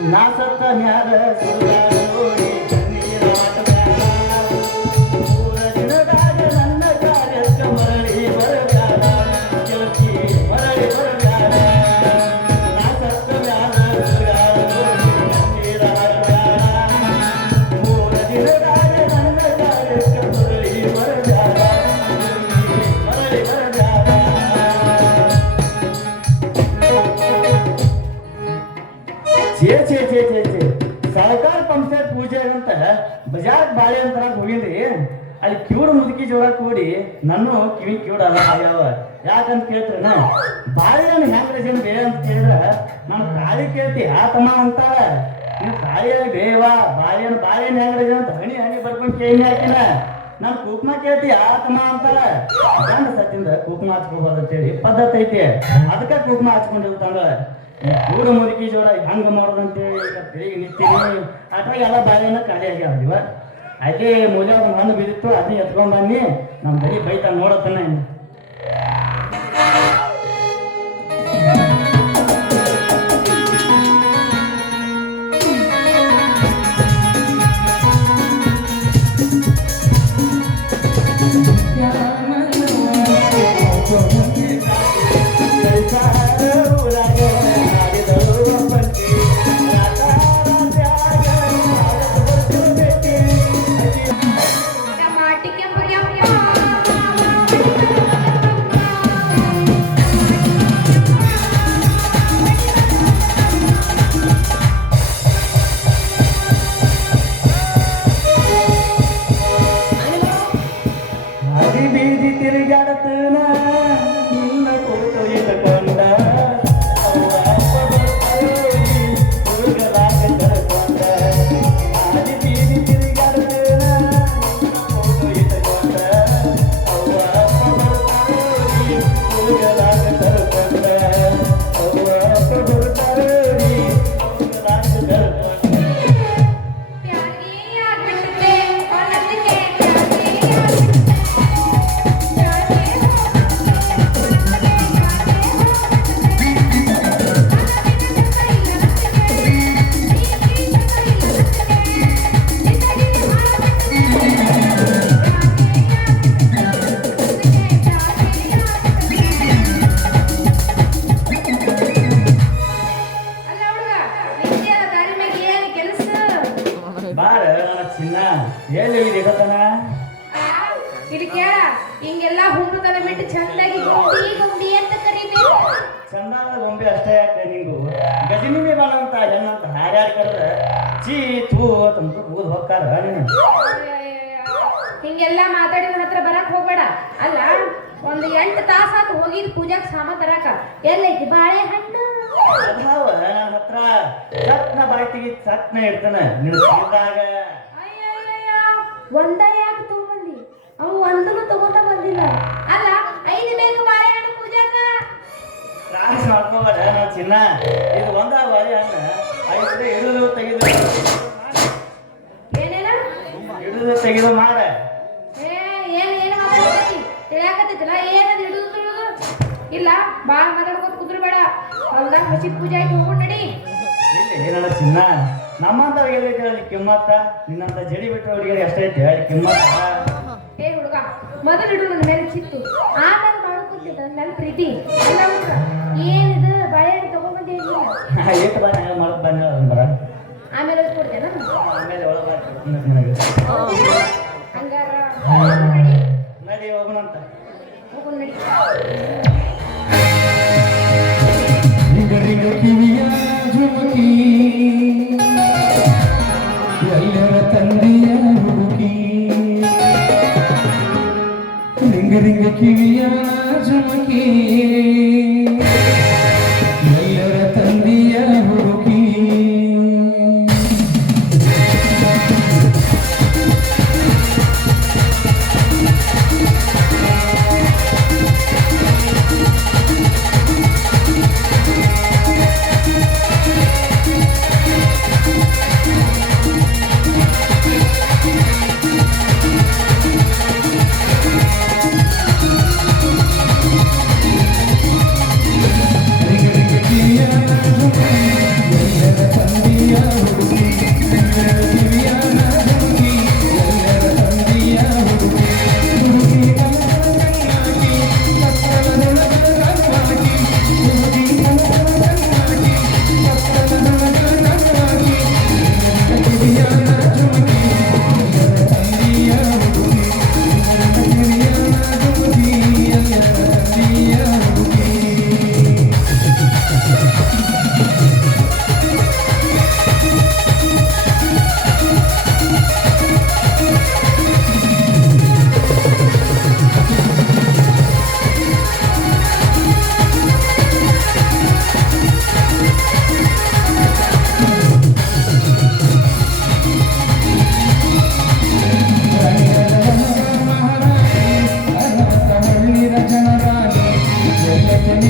नाचत न्यार सुरा डोळे ಛೇ ಛೇ ಛೇ ಛೇ ಛೇ. ಸಹಕಾರ ಪಂಚಾಯತ್ ಪೂಜೆ ಅಂತ ಬಜಾರ್ ಬಾಳೆ ಅಂತ ಹೋಗಿದ್ರಿ, ಅಲ್ಲಿ ಕಿವುಡು ಮುದುಕಿ ಜೋರ ಕೂಡಿ, ನನ್ನ ಕಿವಿ ಕಿವುಡ ಆಗ್ಯಾವ. ಯಾಕಂತ ನಾ ಬಾಳೆಹಣ್ಣು ಹೆಂಗ್ ಜನ ಬೇರೆ ಅಂತ ಕೇಳಿದ್ರ, ನಾನು ತಾಳಿ ಕೇಳ್ತಿ ಆತಮ ಅಂತಾಳ. ನೀನು ತಾಳಿಯಲ್ಲಿ ಬೇವಾ ಬಾಳೆಹಣ್ಣು ಬಾಳೆಹಣ್ಣು ಹೆಂಗ್ ರಜನ್ ಅಂತ ಹಣಿ ಹಣಿ ಬರ್ಕೊಂಡು ಕೇಳಿ ಹಾಕಿಲ್ಲ ನಾನು ಕುಕ್ಮ ಕೇಳ್ತಿ ಆತಮ ಅಂತಾರ ಸತ್ತಿಂದ ಕುಕ್ಮ ಹೇಳಿ ಅಂತೇಳಿ, ಪದ್ಧತಿ ಐತಿ. ಅದಕ್ಕೆ ಕುಕ್ಮ ಹಚ್ಕೊಂಡಿರ್ತಾಳ ಕೂಡ ಮುದುಕಿ ಜೋಡ ಹಂಗ ಮಾಡೋದಂತೇಳಿ ಬೆಳಿಗ್ಗೆ ನಿಂತೀನಿ. ಅಥವಾ ಎಲ್ಲ ಬಾಳೆನ ಖಾಲಿ ಆಗ್ಯಾವ ಇವ. ಅಲ್ಲಿ ಮೂಲ ಹಣ್ಣು ಬಿದ್ದಿತ್ತು, ಅದನ್ನ ಎತ್ಕೊಂಡ್ ಬನ್ನಿ. ನಮ್ಮ ಬರೀ ಬೈತಾ ನೋಡತ್ತನ ತಿರುಗಾಡತನ ನಿನ್ನ ಚಿನ್ನ. ಎಲ್ಲಿ ಇಡತನ ಇಲ್ಲಿ ಕೇಳ ಹಿಂಗೆಲ್ಲ ಹುಡುಗತನ ಬಿಟ್ಟು ಚಂದಾಗಿ ಗುಂಡಿ ಗುಂಡಿ ಅಂತ ಕರಿಬೇಕು. ಚಂದಾದ ಗೊಂಬೆ ಅಷ್ಟೇ ಯಾಕೆ ನಿಂಗು ಗಜನಿಮೆ ಬಾನಂತ ಹೆಣ್ಣಂತ ಹಾರ್ಯಾರು ಕರೆದ್ರೆ ಚೀ ತೂ ತಂದು ಊದ್ ಹೊಕ್ಕಾರ ನೀನು. ಹಿಂಗೆಲ್ಲ ಮಾತಾಡಿ ನನ್ನ ಹತ್ರ ಬರಕ್ ಹೋಗ್ಬೇಡ ಅಲ್ಲ ಒಂದು ಎಂಟು ತಾಸ ಆತು ಹೋಗಿದ್ ಪೂಜಾಕ್ ಸಾಮಾನ್ ತರಾಕ ಎಲ್ಲೈತಿ ಬಾಳೆಹಣ್ಣು ನನ್ನ ಹತ್ರ ಸತ್ನ ಬಾಯ್ತಿಗೆ ಸತ್ನ ಇಡ್ತಾನೆ ನಿನ್ನ ಒಂದ ಯಾಕೆ ತಗೊಂಬಂದಿ? ಅವ ಒಂದನ್ನು ತಗೋತ ಬಂದಿಲ್ಲ. ಅಲ್ಲ ಐದು ಬೇಗ ಬಾಳೆಹಣ್ಣು ಪೂಜಾಕ. ತ್ರಾಸ ಮಾಡ್ಕೋಬೇಡ ನಾ ಚಿನ್ನ. ಇದು ಒಂದ ಬಾಳೆಹಣ್ಣು ಐದು ಇಡುದು ತೆಗೆದು ಏನೇನ? ಹಿಡಿದು ತೆಗೆದು ಮಾಡ. ಏ ಏನ್ ಏನ್ ಮಾತಾಡ್ತಿ ತಿಳಿಯಾಕತ್ತೈತಿಲ್ಲ ಏನದು ಹಿಡಿದು ಇಲ್ಲ ಬಾಳ ಮಾತಾಡ್ಕೊತ ಕುದ್ರಬೇಡ. ಹೊಲ್ದಾಗ ಹಸಿ ಪೂಜೆ ಆಯ್ತು ಹೋಗ್ಬಿಡ್ ನಡಿ. ಇಲ್ಲಿ ನನ್ನ ಚಿನ್ನ? ನಮ್ಮಂತವ್ರಿಗೆ ಅಲ್ಲಿ ಕಿಮ್ಮತ್ತ? ನಿನ್ನಂತ ಜಡಿ ಬಿಟ್ಟವರಿಗೆ ಅಷ್ಟೇ ಐತೆ. ಅಲ್ಲಿ ಕಿಮ್ಮತ್ತ? ಏ ಹುಡುಗ ಮೊದಲು ಇಡು ನನ್ನ ಮೇಲೆ ಚಿತ್ತು. ಆಮೇಲೆ ಮಾಡ್ಕೊತಿದ್ದ ನನ್ನ ಪ್ರೀತಿ. ಏನಿದು? ಬಳೆ ತಗೊಂಡ್ಬಂದಿ ಏಟ್ ಬಾ ನಂಗೆ ಮರತ್ ಬಂದ ಬರ. ಆಮೇಲೆ ಕೊಡ್ತೇನ? ಆಮೇಲೆ ಒಳಗೆ ಕಿವಿಯ ಜುಮುಕಿ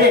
ನಡಿ